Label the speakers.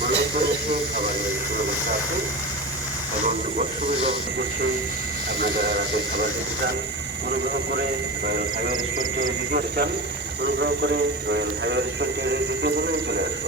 Speaker 1: মানুষ বানিয়েছেন খাবার নিয়ে বসে আছেন এবং বক্তব্য ব্যবস্থা করছেন আপনারা রাতে খাবার খেতে চান অনুগ্রহ করে রয়্যাল হাইওয়ে রেস্টুরেন্টে ভিডিও চান অনুগ্রহ করে রয়্যাল হাইওয়ে রেস্টুরেন্টে ভিডিও করে চলে আসব